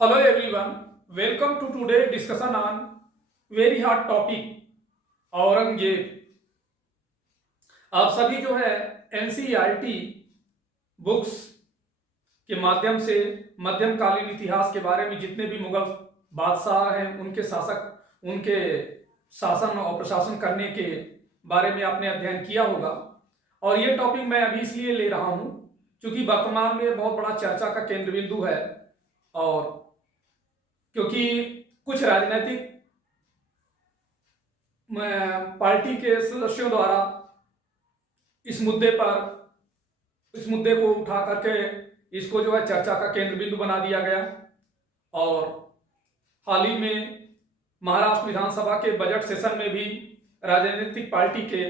Hello everyone, welcome to today discussion on very hot topic Aurangzeb. आप सभी जो है एनसीईआरटी बुक्स के माध्यम से मध्यमकालीन इतिहास के बारे में जितने भी मुगल बादशाह हैं उनके शासन और प्रशासन करने के बारे में आपने अध्ययन किया होगा। और ये टॉपिक मैं अभी इसलिए ले रहा हूं क्योंकि वर्तमान में बहुत बड़ा चर्चा का केंद्र बिंदु है। और क्योंकि कुछ राजनीतिक पार्टी के सदस्यों द्वारा इस मुद्दे को उठा करके इसको जो है चर्चा का केंद्र बिंदु बना दिया गया। और हाल ही में महाराष्ट्र विधानसभा के बजट सेशन में भी राजनीतिक पार्टी के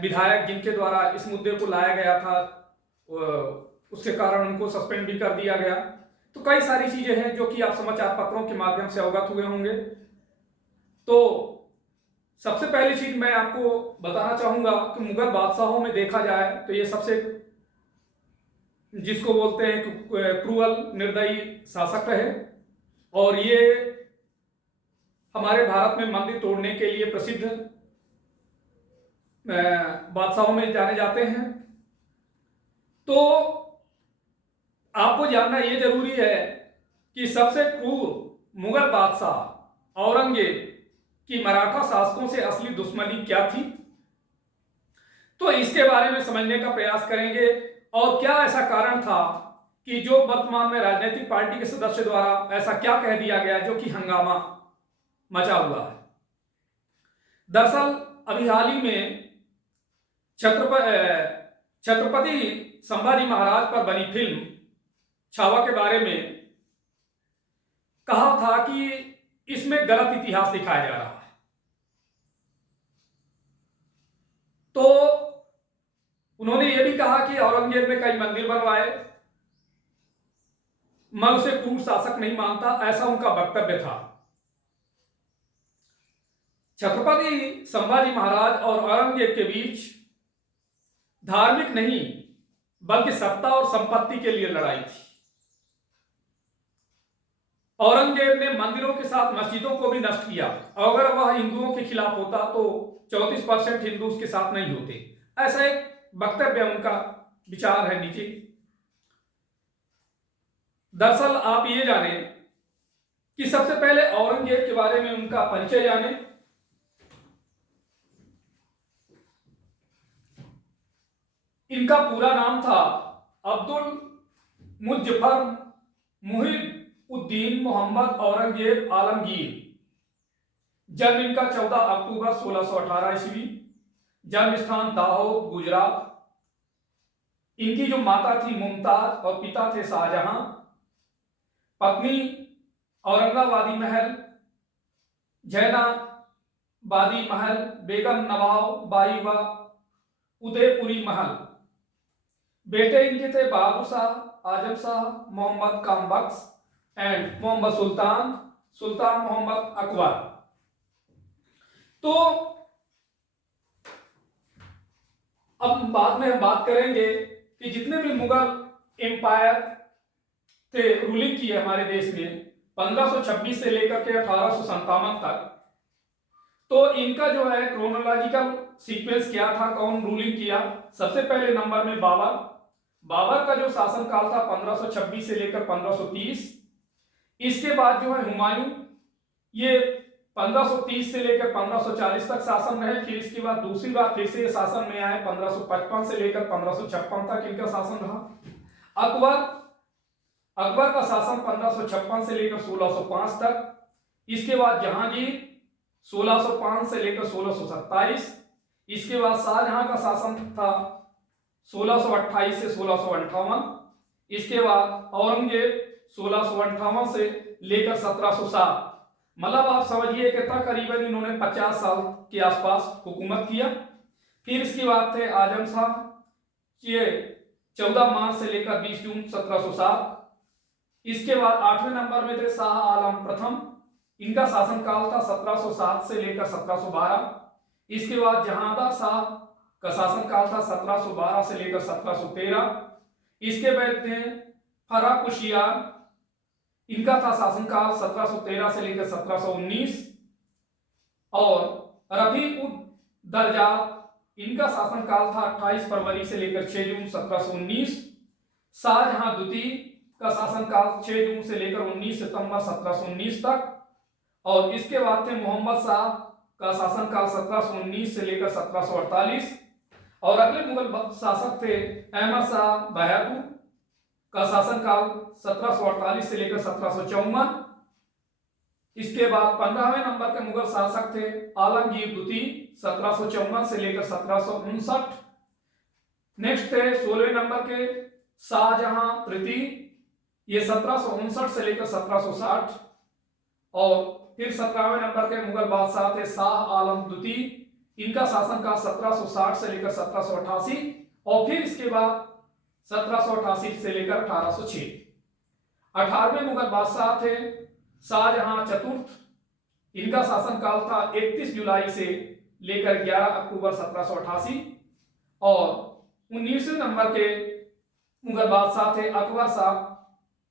विधायक जिनके द्वारा इस मुद्दे को लाया गया था उसके कारण उनको सस्पेंड भी कर दिया गया। तो कई सारी चीजें हैं जो कि आप समाचार पत्रों के माध्यम से अवगत हुए होंगे। तो सबसे पहली चीज मैं आपको बताना चाहूंगा कि मुगल बादशाहों में देखा जाए तो ये सबसे जिसको बोलते हैं क्रूअल निर्दयी शासक रहे। और ये हमारे भारत में मंदिर तोड़ने के लिए प्रसिद्ध बादशाहों में जाने जाते हैं। तो आपको जानना यह जरूरी है कि सबसे क्रूर मुगल बादशाह औरंगजेब की मराठा शासकों से असली दुश्मनी क्या थी, तो इसके बारे में समझने का प्रयास करेंगे। और क्या ऐसा कारण था कि जो वर्तमान में राजनीतिक पार्टी के सदस्य द्वारा ऐसा क्या कह दिया गया जो कि हंगामा मचा हुआ है। दरअसल अभी हाल ही में छत्रपति संभाजी महाराज पर बनी फिल्म छावा के बारे में कहा था कि इसमें गलत इतिहास दिखाया जा रहा है। तो उन्होंने यह भी कहा कि औरंगजेब ने कई मंदिर बनवाए, मैं उसे क्रूर शासक नहीं मानता, ऐसा उनका वक्तव्य था। छत्रपति संभाजी महाराज और औरंगजेब के बीच धार्मिक नहीं बल्कि सत्ता और संपत्ति के लिए लड़ाई थी। औरंगजेब ने मंदिरों के साथ मस्जिदों को भी नष्ट किया। अगर वह हिंदुओं के खिलाफ होता तो 34% हिंदू उसके साथ नहीं होते। ऐसा एक वक्तव्य उनका विचार है नीचे। दरअसल आप ये जाने कि सबसे पहले औरंगजेब के बारे में उनका परिचय जाने। इनका पूरा नाम था अब्दुल मुज्जफर मुहिउद्दीन मोहम्मद औरंगजेब आलमगीर। जन्म इनका 14 अक्टूबर 1618 ईस्वी। जन्म स्थान दाहोद गुजरात। इनकी जो माता थी मुमताज और पिता थे शाहजहां। पत्नी औरंगाबादी महल, जैनाबादी महल, बेगम नवाब बाई व उदयपुरी महल। बेटे इनके थे बहादुर शाह, आजम शाह, मोहम्मद काम बख्श एंड मोहम्मद सुल्तान मोहम्मद अकबर। तो अब बाद में हम बात करेंगे कि जितने भी मुगल एम्पायर थे रूलिंग की है हमारे देश में 1526 से लेकर के 1857 तक। तो इनका जो है क्रोनोलॉजिकल सीक्वेंस क्या था, कौन रूलिंग किया। सबसे पहले नंबर में बाबर का जो शासन काल था 1526 से लेकर 1530। इसके बाद जो है हुमायूं, ये 1530 से लेकर 1540 तक शासन रहे। फिर इसके बाद दूसरी बार फिर से शासन में आए 1555 से लेकर 1556 तक इनका शासन रहा। अकबर का शासन 1556 से लेकर 1605 तक। इसके बाद जहांगीर 1605 से लेकर 1627। इसके बाद शाहजहां का शासन था 1628 से 1658। इसके बाद औरंगजेब 1658 से लेकर 1707। मतलब आप समझिए कि तकरीबन इन्होंने 50 साल के आसपास हुकूमत किया। फिर इसके बाद थे आजम शाह, ये 14 मार्च से लेकर 20 जून 1707। इसके बाद 8वें नंबर में थे शाह आलम प्रथम। इनका शासनकाल था 1707 से लेकर 1712। इसके बाद जहांदार शाह का शासनकाल था 1712 से लेकर 1713। इसके बाद थे फर्रुख कुशियार इनका था शासनकाल 1713 से लेकर 1719। और रफी उद दर्जा, इनका शासनकाल था 28 फरवरी से लेकर 6 जून 1719। शाहजहां द्वितीय का शासनकाल 6 जून से लेकर 19 सितंबर 1719 तक। और इसके बाद थे मोहम्मद शाह का शासनकाल 1719 से लेकर 1748। और अगले मुगल शासक थे अहमद शाह बहादुर का शासनकाल 1748 से लेकर 1754। इसके बाद 15वें नंबर के मुगल शासक थे आलमगीर द्वितीय 1754 से लेकर 1759। नेक्स्ट थे 16वें नंबर के शाहजहां तृतीय, ये 1759 से लेकर 1760। और फिर 17वें नंबर के मुगल बादशाह थे शाह आलम द्वितीय, इनका शासनकाल 1760 से लेकर 1788। और फिर इसके बाद 1788 से लेकर 1806। 18वें मुगल बादशाह थे शाहजहां चतुर्थ, इनका शासनकाल था 31 जुलाई से लेकर 11 अक्टूबर 1788। और 19वें नंबर के मुगल बादशाह थे अकबर शाह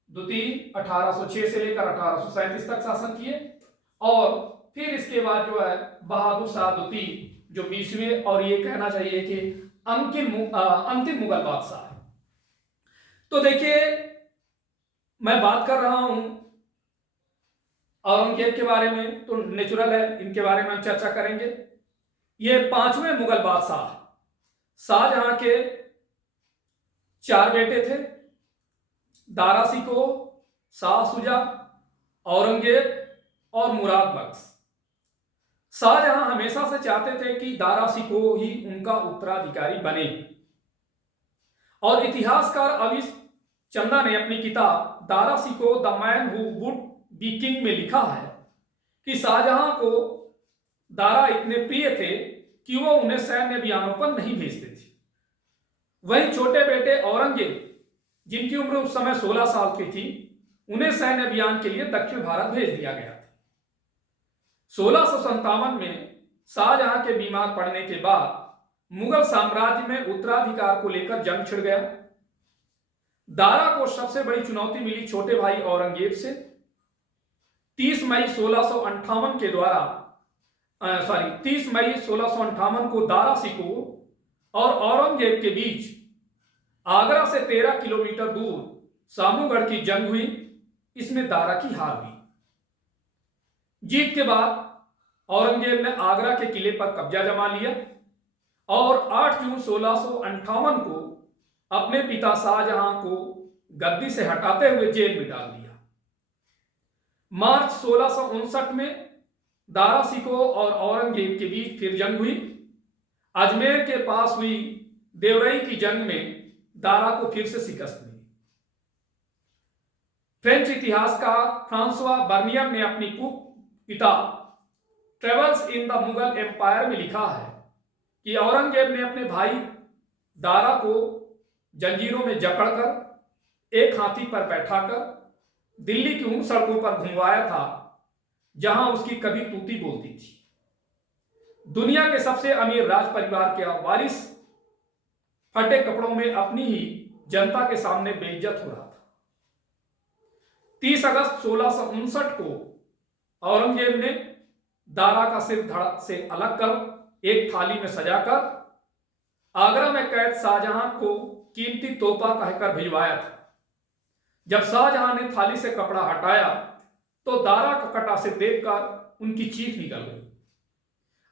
द्वितीय, 1806 से लेकर 1837 तक शासन किए। और फिर इसके बाद जो है बहादुर शाह द्वितीय, जो 20वें और ये कहना चाहिए कि अंतिम मुगल बादशाह है। तो देखिए, मैं बात कर रहा हूं औरंगजेब के बारे में, तो नेचुरल है इनके बारे में हम चर्चा करेंगे। ये 5वें मुगल बादशाह, शाहजहां के 4 बेटे थे, दारा शिकोह, शाह शुजा, औरंगजेब और मुराद बख्श। शाहजहां हमेशा से चाहते थे कि दारा शिकोह ही उनका उत्तराधिकारी बने। और इतिहासकार अविश चंदा ने अपनी किताब Dara Shikoh the man who would be king में लिखा है कि शाहजहां को दारा इतने प्रिय थे कि वो उन्हें सैन्य अभियानों पर नहीं भेजते थे। वहीं छोटे बेटे औरंगजेब, जिनकी उम्र उस समय 16 साल की थी, उन्हें सैन्य अभियान के लिए दक्षिण भारत भेज दिया गया था। 1657 में शाहजहां के बीमार पड़ने के बाद मुगल साम्राज्य में उत्तराधिकार को लेकर जंग छिड़ गया। दारा को सबसे बड़ी चुनौती मिली छोटे भाई औरंगजेब से। 30 मई 1658 को दारा शिकोह और औरंगजेब के बीच आगरा से 13 किलोमीटर दूर सामूगढ़ की जंग हुई। इसमें दारा की हार हुई। जीत के बाद औरंगजेब ने आगरा के किले पर कब्जा जमा लिया और 8 जून 1658 को अपने पिता शाहजहां को गद्दी से हटाते हुए जेल में डाल दिया। मार्च 1659 में दारा शिकोह और औरंगजेब के बीच फिर जंग हुई। अजमेर के पास हुई देवरई की जंग में दारा को फिर से शिकस्त मिली। फ्रेंच इतिहासकार फ्रांसवा बर्नियर ने अपनी किताब travels in the Mughal empire में लिखा है कि औरंगजेब ने अपने भाई दारा को जंजीरों में जकड़कर एक हाथी पर बैठाकर दिल्ली की उन सड़कों पर घुमवाया था जहां उसकी कभी तूती बोलती थी। दुनिया के सबसे अमीर राज परिवार के वारिस फटे कपड़ों में अपनी ही जनता के सामने बेइज्जत हो रहा था। 30 अगस्त 1659 को औरंगजेब ने दारा का सिर धड़ से अलग कर एक थाली में सजाकर आगरा में कैद शाहजहां को कीमती तोहफा कहकर भिजवाया था। जब शाहजहां ने थाली से कपड़ा हटाया तो दारा का कटा सिर देखकर उनकी चीख निकल गई।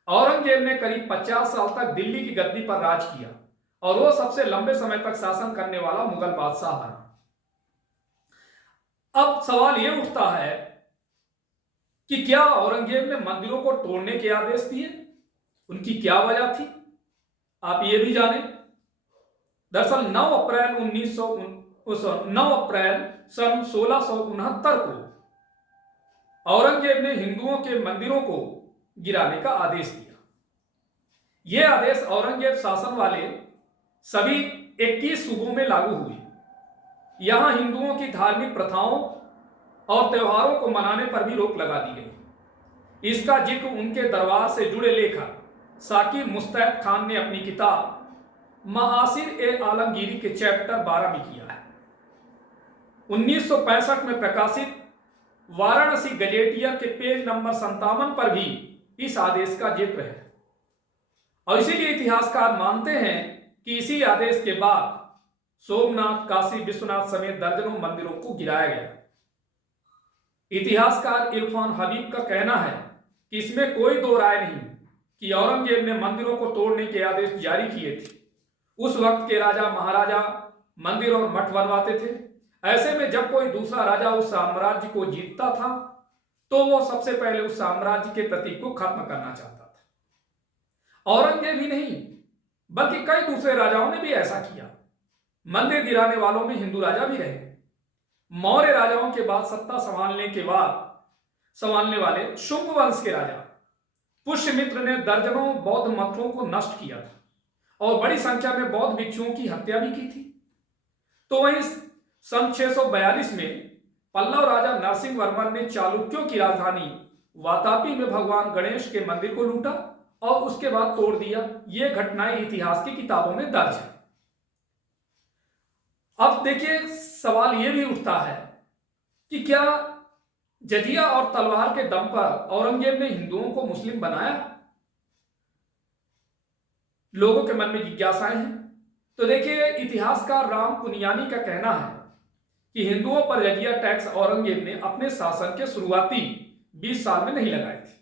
औरंगजेब ने करीब 50 साल तक दिल्ली की गद्दी पर राज किया और वो सबसे लंबे समय तक शासन करने वाला मुगल बादशाह बना। अब सवाल यह उठता है कि क्या औरंगजेब ने मंदिरों को तोड़ने के आदेश दिए? उनकी क्या वजह थी, आप ये भी जानें। दरअसल 9 अप्रैल सन 1669 को औरंगजेब ने हिंदुओं के मंदिरों को गिराने का आदेश दिया। यह आदेश औरंगजेब शासन वाले सभी 21 सूबों में लागू हुए। यहां हिंदुओं की धार्मिक प्रथाओं और त्योहारों को मनाने पर भी रोक लगा दी गई। इसका जिक्र उनके दरबार से जुड़े लेखक साकिर मुस्तैद खान ने अपनी किताब माआसिर-ए-आलमगीरी के चैप्टर 12 में किया है। 1965 में प्रकाशित वाराणसी गजेटियर के पेज नंबर 57 पर भी इस आदेश का जिक्र है। और इसीलिए इतिहासकार मानते हैं कि इसी आदेश के बाद सोमनाथ, काशी विश्वनाथ समेत दर्जनों मंदिरों को गिराया गया। इतिहासकार इरफान हबीब का कहना है कि इसमें कोई दो राय नहीं कि औरंगजेब ने मंदिरों को तोड़ने के आदेश जारी किए थे। उस वक्त के राजा महाराजा मंदिर और मठ बनवाते थे। ऐसे में जब कोई दूसरा राजा उस साम्राज्य को जीतता था तो वो सबसे पहले उस साम्राज्य के प्रतीक को खत्म करना चाहता था। औरंगजेब ही नहीं बल्कि कई दूसरे राजाओं ने भी ऐसा किया। मंदिर गिराने वालों में हिंदू राजा भी रहे। मौर्य राजाओं के बाद सत्ता संभालने वाले शुंग वंश के राजा पुष्यमित्र ने दर्जनों बौद्ध मठों को नष्ट किया था और बड़ी संख्या में बौद्ध भिक्षुओं की हत्या भी की थी। तो वहीं सन 642 में पल्लव राजा नरसिंह वर्मन ने चालुक्यों की राजधानी वातापी में भगवान गणेश के मंदिर को लूटा और उसके बाद तोड़ दिया। ये घटनाएं इतिहास की किताबों में दर्ज है। अब देखिए, सवाल यह भी उठता है कि क्या जजिया और तलवार के दम पर औरंगजेब ने हिंदुओं को मुस्लिम बनाया? लोगों के मन में जिज्ञासाएं हैं। तो देखिए, इतिहासकार राम पुनियानी का कहना है कि हिंदुओं पर जजिया टैक्स औरंगजेब ने अपने शासन के शुरुआती 20 साल में नहीं लगाए थे।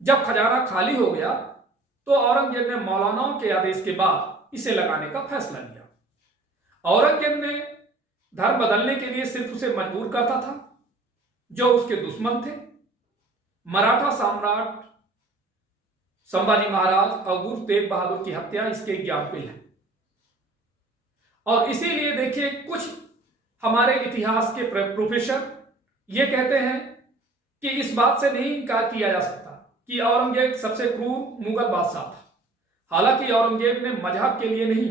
जब खजाना खाली हो गया तो औरंगजेब ने मौलानाओं के आदेश के बाद इसे लगाने का फैसला लिया। औरंगजेब ने धर्म बदलने के लिए सिर्फ उसे मजबूर करता था जो उसके दुश्मन थे। मराठा सम्राट संभाजी महाराज और गुरु तेग बहादुर की हत्या इसके एग्जाम्पल है। और इसीलिए देखिए, कुछ हमारे इतिहास के प्रोफेसर ये कहते हैं कि इस बात से नहीं इनकार किया जा सकता कि औरंगजेब सबसे क्रूर मुगल बादशाह था। हालांकि औरंगजेब ने मजहब के लिए नहीं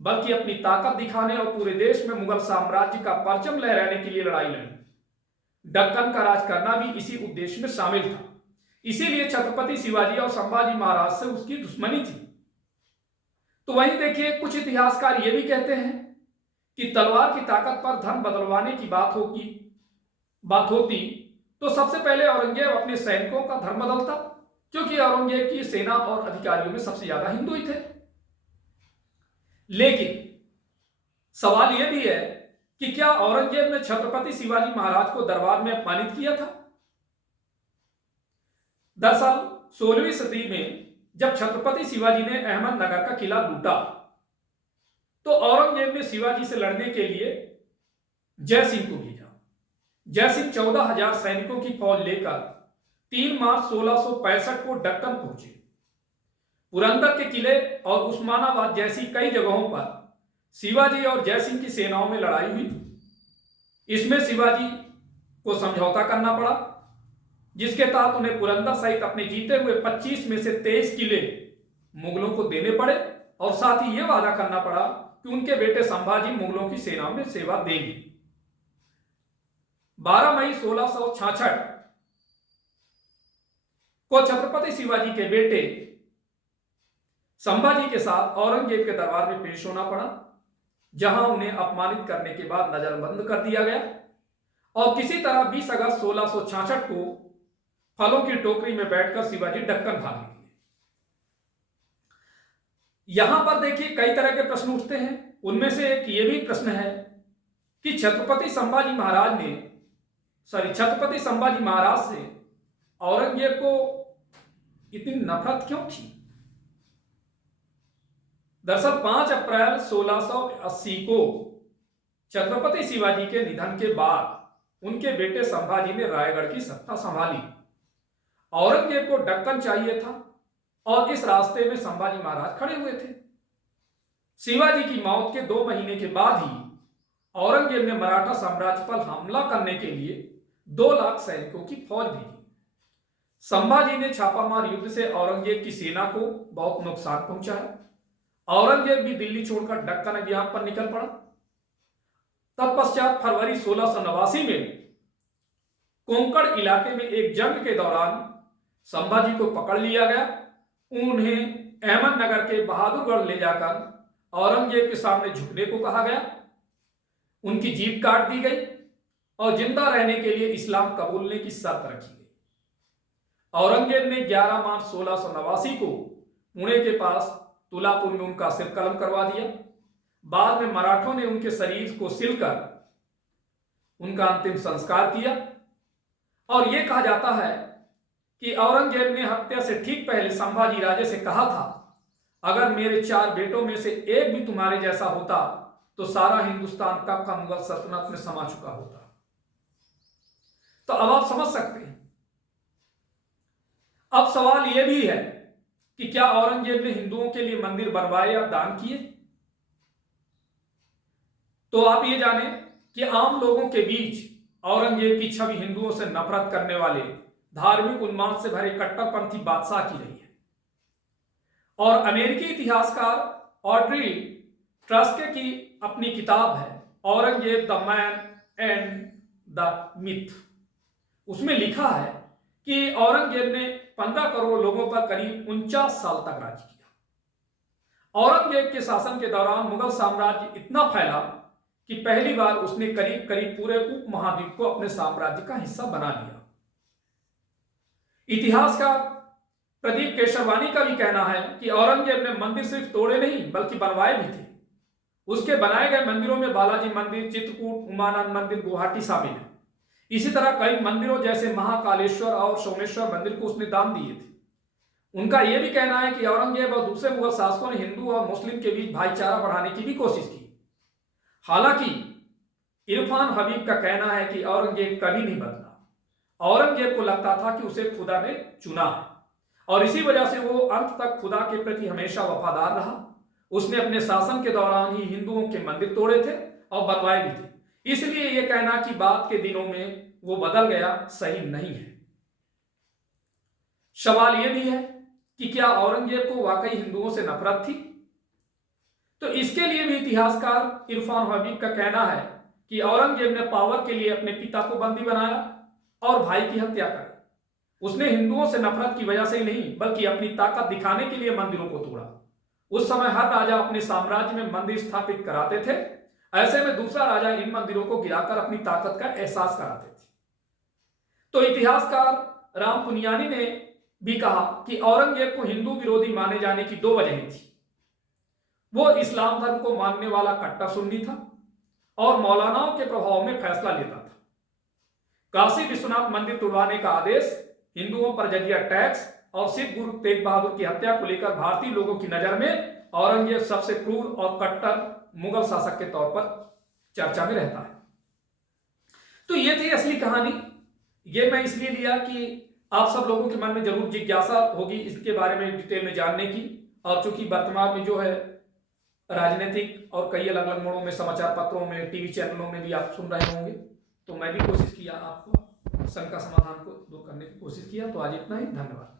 बल्कि अपनी ताकत दिखाने और पूरे देश में मुगल साम्राज्य का परचम लहराने के लिए लड़ाई लड़ी। दक्कन का राज करना भी इसी उद्देश्य में शामिल था। इसीलिए छत्रपति शिवाजी और संभाजी महाराज से उसकी दुश्मनी थी। तो वहीं देखिए, कुछ इतिहासकार ये भी कहते हैं कि तलवार की ताकत पर धर्म बदलवाने की बात होती तो सबसे पहले औरंगजेब अपने सैनिकों का धर्म बदलता, क्योंकि औरंगजेब की सेना और अधिकारियों में सबसे ज्यादा हिंदू ही थे। लेकिन सवाल यह भी है कि क्या औरंगजेब ने छत्रपति शिवाजी महाराज को दरबार में अपमानित किया था? दरअसल 16वीं सदी में जब छत्रपति शिवाजी ने अहमदनगर का किला लूटा तो औरंगजेब ने शिवाजी से लड़ने के लिए जय सिंह को भेजा। जय सिंह 14,000 सैनिकों की फौज लेकर 3 मार्च 1665 को दक्कन पहुंचे। पुरंदर के किले और उस्मानाबाद जैसी कई जगहों पर शिवाजी और जय सिंह की सेनाओं में लड़ाई हुई। इसमें शिवाजी को समझौता करना पड़ा, जिसके तहत उन्हें पुरंदर सहित अपने जीते हुए 25 में से 23 किले मुगलों को देने पड़े और साथ ही यह वादा करना पड़ा कि उनके बेटे संभाजी मुगलों की सेना में सेवा देंगे। 12 मई 1666 को छत्रपति शिवाजी के बेटे संभाजी के साथ औरंगजेब के दरबार में पेश होना पड़ा, जहां उन्हें अपमानित करने के बाद नजरबंद कर दिया गया और किसी तरह 20 अगस्त 1666 को फलों की टोकरी में बैठकर शिवाजी दक्कन भाग निकले। यहां पर देखिए, कई तरह के प्रश्न उठते हैं। उनमें से एक ये भी प्रश्न है कि छत्रपति संभाजी महाराज से औरंगजेब को इतनी नफरत क्यों थी? दरअसल 5 अप्रैल 1680 को छत्रपति शिवाजी के निधन के बाद उनके बेटे संभाजी ने रायगढ़ की सत्ता संभाली। औरंगजेब को दक्कन चाहिए था और इस रास्ते में संभाजी महाराज खड़े हुए थे। शिवाजी की मौत के 2 महीने के बाद ही औरंगजेब ने मराठा साम्राज्य पर हमला करने के लिए 2 लाख सैनिकों की फौज भेजी। संभाजी ने छापामार युद्ध से औरंगजेब की सेना को बहुत नुकसान पहुंचाया। औरंगजेब भी दिल्ली छोड़कर दक्कन अभियान पर निकल पड़ा। तत्पश्चात फरवरी 1689 में कोंकण इलाके में एक जंग के दौरान संभाजी को पकड़ लिया गया। उन्हें अहमदनगर के बहादुरगढ़ ले जाकर औरंगजेब के सामने झुकने को कहा गया। उनकी जीभ काट दी गई और जिंदा रहने के लिए इस्लाम कबूलने की शर्त रखी गई। औरंगजेब ने 11 मार्च 1689 को पुणे के पास तुलापुर में उनका सिर कलम करवा दिया। बाद में मराठों ने उनके शरीर को सिलकर उनका अंतिम संस्कार किया। और यह कहा जाता है कि औरंगजेब ने हत्या से ठीक पहले संभाजी राजे से कहा था, अगर मेरे 4 बेटों में से एक भी तुम्हारे जैसा होता तो सारा हिंदुस्तान कब का मुगल सल्तनत में समा चुका होता। तो अब आप समझ सकते हैं। अब सवाल यह भी है कि क्या औरंगजेब ने हिंदुओं के लिए मंदिर बनवाए या दान किए? तो आप ये जाने कि आम लोगों के बीच औरंगजेब की छवि हिंदुओं से नफरत करने वाले धार्मिक उन्माद से भरे कट्टरपंथी बादशाह की रही है। और अमेरिकी इतिहासकार ऑड्री ट्रस्के की अपनी किताब है Aurangzeb the man and the myth, उसमें लिखा है कि औरंगजेब ने 15 करोड़ लोगों पर करीब 49 साल तक राज किया। औरंगजेब के शासन के दौरान मुगल साम्राज्य इतना फैला कि पहली बार उसने करीब करीब पूरे उपमहाद्वीप को अपने साम्राज्य का हिस्सा बना लिया। इतिहासकार प्रदीप केशरवानी का भी कहना है कि औरंगजेब ने मंदिर सिर्फ तोड़े नहीं बल्कि बनवाए भी थे। उसके बनाए गए मंदिरों में बालाजी मंदिर, चित्रकूट, उमानंद मंदिर, गुवाहाटी शामिल है। इसी तरह कई मंदिरों जैसे महाकालेश्वर और सोमेश्वर मंदिर को उसने दान दिए थे। उनका यह भी कहना है कि औरंगजेब और दूसरे मुगल शासकों ने हिंदू और मुस्लिम के बीच भाईचारा बढ़ाने की भी कोशिश की। हालांकि इरफान हबीब का कहना है कि औरंगजेब कभी नहीं बदला। औरंगजेब को लगता था कि उसे खुदा ने चुना है और इसी वजह से वो अंत तक खुदा के प्रति हमेशा वफादार रहा। उसने अपने शासन के दौरान ही हिंदुओं के मंदिर तोड़े थे और बनवाए भी थे। इसलिए यह कहना कि बाद के दिनों में वो बदल गया सही नहीं है। सवाल यह भी है कि क्या औरंगजेब को वाकई हिंदुओं से नफरत थी? तो इसके लिए भी इतिहासकार इरफान हबीब का कहना है कि औरंगजेब ने पावर के लिए अपने पिता को बंदी बनाया और भाई की हत्या कर। उसने हिंदुओं से नफरत की वजह से ही नहीं बल्कि अपनी ताकत दिखाने के लिए मंदिरों को तोड़ा। उस समय हर राजा अपने साम्राज्य में मंदिर स्थापित कराते थे। ऐसे में दूसरा राजा इन मंदिरों को गिराकर अपनी ताकत का एहसास कराते थे। तो इतिहासकार राम पुनियानी ने भी कहा कि औरंगजेब को हिंदू विरोधी माने जाने की 2 वजहें थी। वो इस्लाम धर्म को मानने वाला कट्टर सुन्नी था और मौलानाओं के प्रभाव में फैसला लेता था। काशी विश्वनाथ मंदिर तुड़वाने का आदेश, हिंदुओं पर जजिया टैक्स और सिख गुरु तेग बहादुर की हत्या को लेकर भारतीय लोगों की नजर में औरंगजेब सबसे क्रूर और कट्टर मुगल शासक के तौर पर चर्चा में रहता है। तो ये थी असली कहानी। ये मैं इसलिए लिया कि आप सब लोगों के मन में जरूर जिज्ञासा होगी इसके बारे में डिटेल में जानने की। और चूंकि वर्तमान में जो है राजनीतिक और कई अलग अलग मोड़ों में समाचार पत्रों में, टीवी चैनलों में भी आप सुन रहे होंगे, तो मैं भी कोशिश किया आपको शंका समाधान को दूर करने की कोशिश किया। तो आज इतना ही, धन्यवाद।